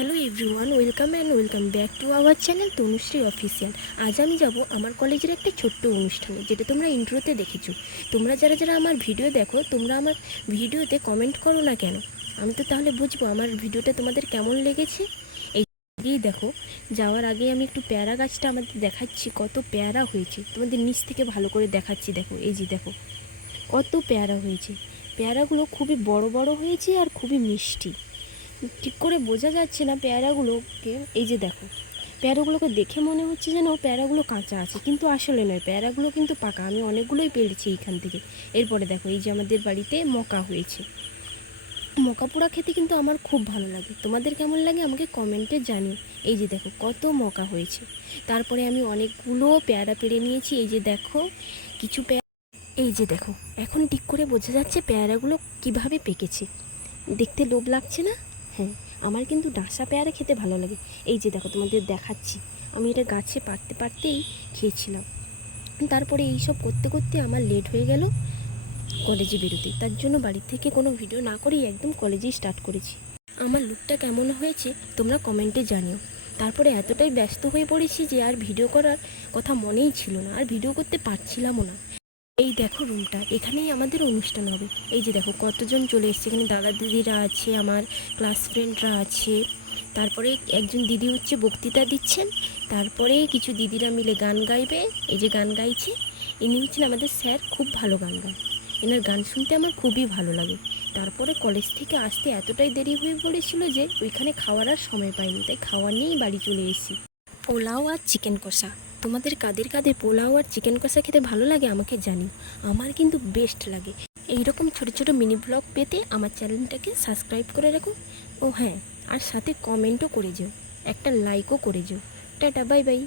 Hello everyone, welcome back to our channel Tanushree official. আজ আমি যাব আমার কলেজের একটা ছোট্ট অনুষ্ঠানে, যেটা তোমরা ইন্ট্রোতে দেখেছো। তোমরা যারা যারা আমার ভিডিও দেখো, তোমরা আমার ভিডিওতে কমেন্ট করো না কেন? আমি তো তাহলে বুঝবো আমার ভিডিওটা তোমাদের কেমন লেগেছে। এই দেখো, যাওয়ার আগে আমি একটু পেয়ারা গাছটা আমাদের দেখাচ্ছি, কত পেয়ারা হয়েছে। তোমাদের নিচ থেকে ভালো করে দেখাচ্ছি। দেখো, এই যে দেখো কত পেয়ারা হয়েছে। পেয়ারাগুলো খুবই বড় বড় হয়েছে আর খুবই মিষ্টি। ঠিক করে বোঝা যাচ্ছে না পেয়ারাগুলোকে। এই যে দেখো, পেয়ারাগুলোকে দেখে মনে হচ্ছে যেন পেয়ারাগুলো কাঁচা আছে, কিন্তু আসলে নয়, পেয়ারাগুলো কিন্তু পাকা। আমি অনেকগুলোই পেরেছি এইখান থেকে। এরপরে দেখো, এই যে আমাদের বাড়িতে মকা হয়েছে। মকা পোড়া খেতে কিন্তু আমার খুব ভালো লাগে। তোমাদের কেমন লাগে আমাকে কমেন্টে জানিও। এই যে দেখো কত মকা হয়েছে। তারপরে আমি অনেকগুলো পেয়ারা পেড়ে নিয়েছি। এই যে দেখো কিছু পেয়ারা, এই যে দেখো, এখন ঠিক করে বোঝা যাচ্ছে পেয়ারাগুলো কিভাবে পেকেছে। দেখতে লোভ লাগছে না? হ্যাঁ, আমার কিন্তু ডাঁশা পেয়ারা খেতে ভালো লাগে। এই যে দেখো, তোমাদের দেখাচ্ছি, আমি এটা গাছে পারতে পারতেই খেয়েছিলাম। তারপরে এই সব করতে করতে আমার লেট হয়ে গেল কলেজে বেরোতে। তার জন্য বাড়ি থেকে কোনো ভিডিও না করেই একদম কলেজেই স্টার্ট করেছি। আমার লুকটা কেমন হয়েছে তোমরা কমেন্টে জানিও। তারপরে এতটাই ব্যস্ত হয়ে পড়েছি যে আর ভিডিও করার কথা মনেই ছিল না, আর ভিডিও করতে পারছিলামও না। এই দেখো রুমটা, এখানেই আমাদের অনুষ্ঠান হবে। এই যে দেখো কতজন চলে এসছে। এখানে দাদা দিদিরা আছে, আমার ক্লাস ফ্রেন্ডরা আছে। তারপরে একজন দিদি হচ্ছে বক্তৃতা দিচ্ছেন। তারপরে কিছু দিদিরা মিলে গান গাইবে। এই যে গান গাইছে, ইনি হচ্ছেন আমাদের স্যার, খুব ভালো গান গায়। এনার গান শুনতে আমার খুবই ভালো লাগে। তারপরে কলেজ থেকে আসতে এতটাই দেরি হয়ে পড়েছিল যে ওইখানে খাওয়ার আর সময় পাইনি, তাই খাওয়ার নিয়েই বাড়ি চলে এসেছি। পোলাও আর চিকেন কষা। তোমাদের কাদের কাদের পোলাও আর চিকেন কষা খেতে ভালো লাগে আমাকে জানিও। আমার কিন্তু বেস্ট লাগে। এইরকম ছোটো ছোটো মিনি ব্লগ পেতে আমার চ্যানেলটাকে সাবস্ক্রাইব করে রাখো। ও হ্যাঁ, আর সাথে কমেন্টও করে যেও, একটা লাইকও করে যেও। Tata, bye bye.